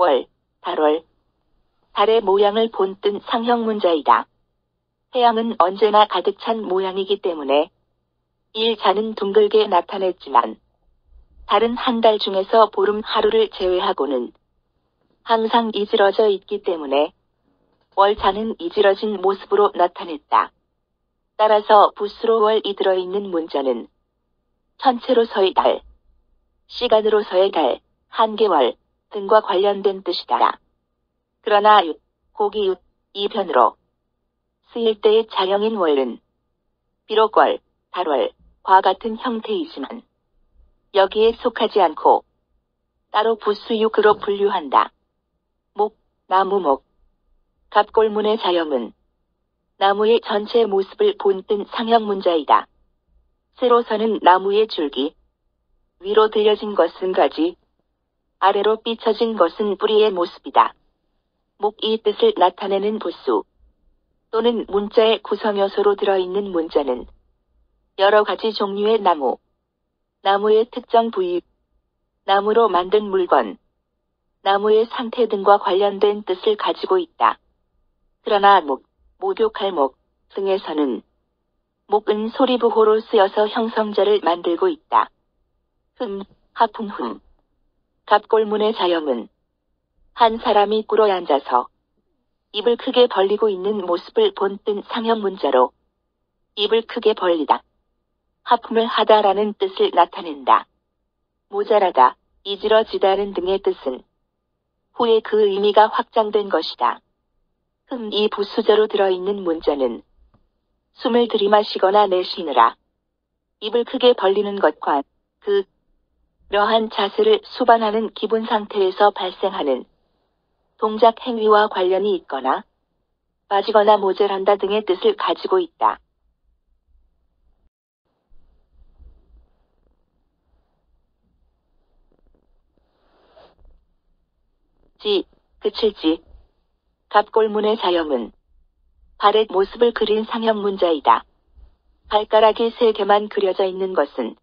월, 달월. 달의 모양을 본뜬 상형 문자이다. 태양은 언제나 가득 찬 모양이기 때문에 일자는 둥글게 나타냈지만 달은 한 달 중에서 보름 하루를 제외하고는 항상 이질어져 있기 때문에 월자는 이질어진 모습으로 나타냈다. 따라서 부수로 월이 들어있는 문자는 천체로서의 달, 시간으로서의 달, 한계월 등과 관련된 뜻이다. 그러나 윷, 고기 윷, 이 편으로 쓰일 때의 자형인 월은 비록 월, 달월과 같은 형태이지만 여기에 속하지 않고 따로 부수육으로 분류한다. 목, 나무목. 갑골문의 자형은 나무의 전체 모습을 본뜬 상형 문자이다. 세로서는 나무의 줄기, 위로 들려진 것은 가지, 아래로 삐쳐진 것은 뿌리의 모습이다. 목 이 뜻을 나타내는 부수 또는 문자의 구성요소로 들어있는 문자는 여러 가지 종류의 나무, 나무의 특정 부위, 나무로 만든 물건, 나무의 상태 등과 관련된 뜻을 가지고 있다. 그러나 목, 목욕할목 등에서는 목은 소리부호로 쓰여서 형성자를 만들고 있다. 하품흠. 갑골문의 자형은 한 사람이 꿇어 앉아서 입을 크게 벌리고 있는 모습을 본뜬 상형 문자로 입을 크게 벌리다, 하품을 하다라는 뜻을 나타낸다. 모자라다, 이질어지다는 등의 뜻은 후에 그 의미가 확장된 것이다. 이 부수저로 들어있는 문자는 숨을 들이마시거나 내쉬느라 입을 크게 벌리는 것과 그러한 자세를 수반하는 기본 상태에서 발생하는 동작 행위와 관련이 있거나 빠지거나 모자란다 등의 뜻을 가지고 있다. 그칠지. 갑골문의 자형은 발의 모습을 그린 상형 문자이다. 발가락이 3개만 그려져 있는 것은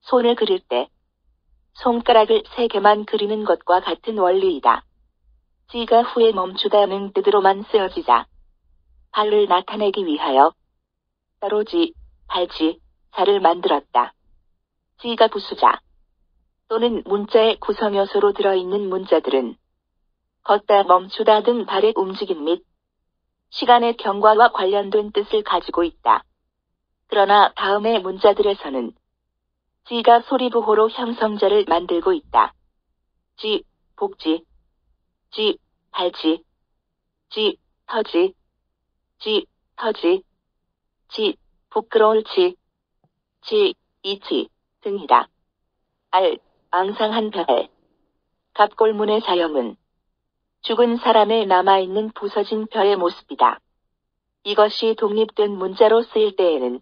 손을 그릴 때 손가락을 3개만 그리는 것과 같은 원리이다. 지가 후에 멈추다는 뜻으로만 쓰여지자 발을 나타내기 위하여 따로 발지, 자를 만들었다. 지가 부수자 또는 문자의 구성요소로 들어있는 문자들은 걷다 멈추다 등 발의 움직임 및 시간의 경과와 관련된 뜻을 가지고 있다. 그러나 다음의 문자들에서는 지가 소리부호로 형성자를 만들고 있다. 지, 복지, 지, 발지, 지, 터지, 지, 터지, 지, 부끄러울지, 지, 이치 등이다. 앙상한 별. 갑골문의 자형은 죽은 사람의 남아있는 부서진 벼의 모습이다. 이것이 독립된 문자로 쓰일 때에는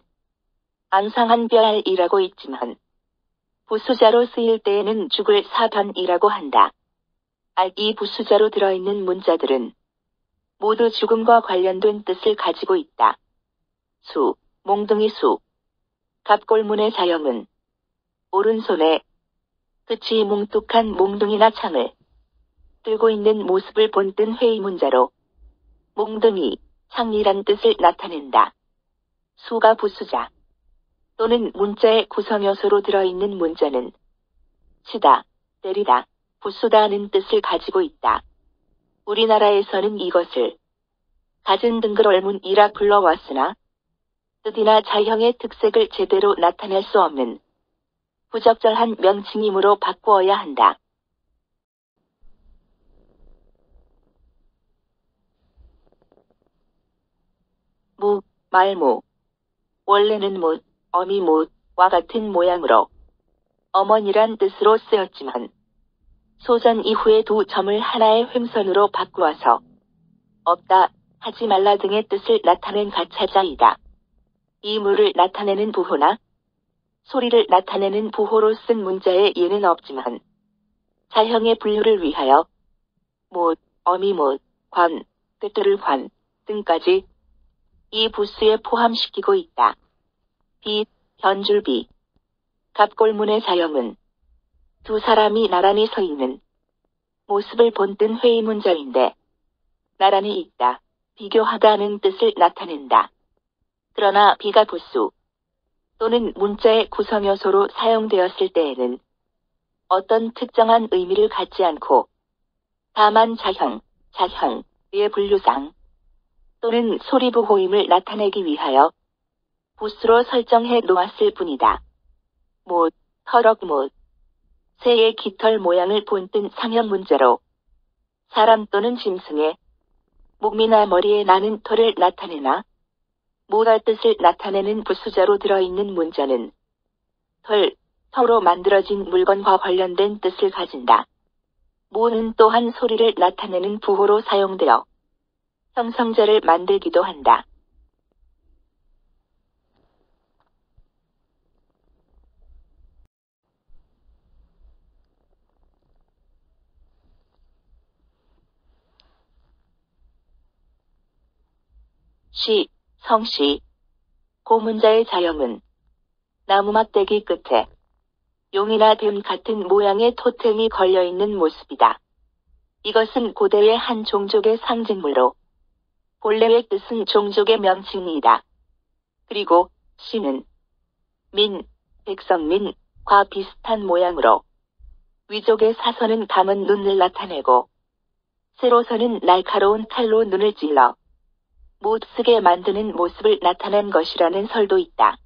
앙상한 별이라고 있지만 부수자로 쓰일 때에는 죽을 사변이라고 한다. 이 부수자로 들어있는 문자들은 모두 죽음과 관련된 뜻을 가지고 있다. 수, 몽둥이 수. 갑골문의 자형은 오른손에 끝이 뭉뚝한 몽둥이나 창을 들고 있는 모습을 본뜬 회의 문자로 몽둥이, 창이란 뜻을 나타낸다. 수가 부수자 또는 문자의 구성요소로 들어있는 문자는 치다, 때리다, 부수다는 뜻을 가지고 있다. 우리나라에서는 이것을 갖은 등글얼문이라 불러왔으나 뜻이나 자형의 특색을 제대로 나타낼 수 없는 부적절한 명칭이므로 바꾸어야 한다. 말모. 원래는 못, 어미못과 같은 모양으로 어머니란 뜻으로 쓰였지만 소전 이후에 두 점을 하나의 횡선으로 바꾸어서 없다, 하지 말라 등의 뜻을 나타낸 가차자이다. 이 무를 나타내는 부호나 소리를 나타내는 부호로 쓴 문자에 예는 없지만 자형의 분류를 위하여 못, 어미못, 관, 뜻들을 관 등까지 이 부수에 포함시키고 있다. 변줄비. 갑골문의 자형은 두 사람이 나란히 서 있는 모습을 본뜬 회의 문자인데 나란히 있다, 비교하다는 뜻을 나타낸다. 그러나 비가 부수 또는 문자의 구성 요소로 사용되었을 때에는 어떤 특정한 의미를 갖지 않고 다만 자형의 분류상 또는 소리부호임을 나타내기 위하여 부수로 설정해 놓았을 뿐이다. 못, 털럭못, 새의 깃털 모양을 본뜬 상형 문자로 사람 또는 짐승의 목이나 머리에 나는 털을 나타내나 못할 뜻을 나타내는 부수자로 들어있는 문자는 털로 만들어진 물건과 관련된 뜻을 가진다. 모는 또한 소리를 나타내는 부호로 사용되어 형성자를 만들기도 한다. 시, 성시, 고문자의 자형은 나무막대기 끝에 용이나 뱀 같은 모양의 토템이 걸려있는 모습이다. 이것은 고대의 한 종족의 상징물로 본래의 뜻은 종족의 명칭이다. 그리고 시는 백성민과 비슷한 모양으로 위족의 사선은 감은 눈을 나타내고 세로선은 날카로운 칼로 눈을 찔러 못 쓰게 만드는 모습을 나타낸 것이라는 설도 있다.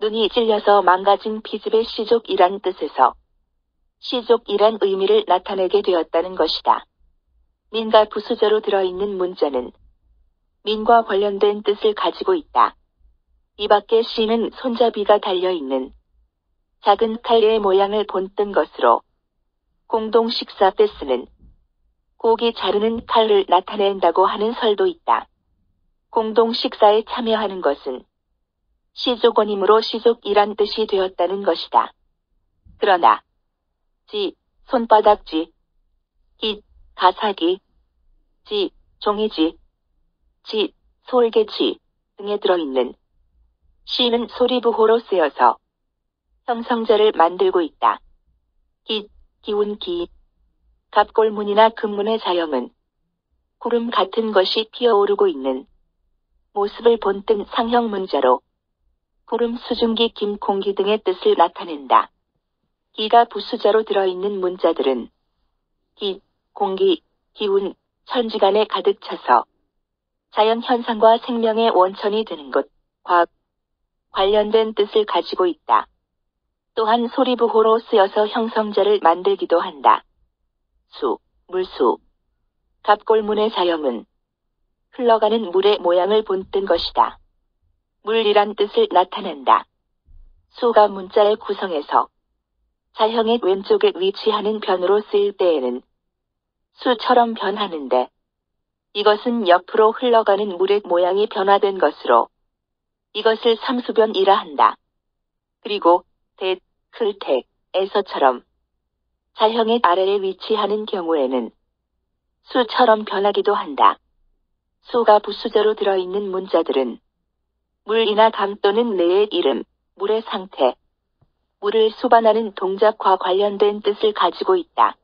눈이 찔려서 망가진 피집의 시족이란 뜻에서 시족이란 의미를 나타내게 되었다는 것이다. 민과 부수저로 들어있는 문자는 민과 관련된 뜻을 가지고 있다. 이 밖에 시는 손잡이가 달려있는 작은 칼의 모양을 본뜬 것으로 공동 식사 때 쓰는 고기 자르는 칼을 나타낸다고 하는 설도 있다. 공동 식사에 참여하는 것은 시족원이므로 시족이란 뜻이 되었다는 것이다. 그러나 손바닥쥐, 가사기, 종이쥐, 솔개쥐 등에 들어있는 시는 소리부호로 쓰여서 형성자를 만들고 있다. 기운기, 갑골문이나 금문의 자형은 구름 같은 것이 피어오르고 있는 모습을 본뜬 상형 문자로 구름 수증기 김공기 등의 뜻을 나타낸다. 기가 부수자로 들어있는 문자들은 공기, 기운, 천지간에 가득 차서 자연현상과 생명의 원천이 되는 것과 관련된 뜻을 가지고 있다. 또한 소리부호로 쓰여서 형성자를 만들기도 한다. 물수, 갑골문의 자형은 흘러가는 물의 모양을 본뜬 것이다. 물이란 뜻을 나타낸다. 수가 문자의 구성에서 자형의 왼쪽에 위치하는 변으로 쓰일 때에는 수처럼 변하는데 이것은 옆으로 흘러가는 물의 모양이 변화된 것으로 이것을 삼수변이라 한다. 그리고 클택에서처럼 자형의 아래에 위치하는 경우에는 수처럼 변하기도 한다. 수가 부수저로 들어있는 문자들은 물이나 강 또는 내의 이름, 물의 상태, 물을 수반하는 동작과 관련된 뜻을 가지고 있다.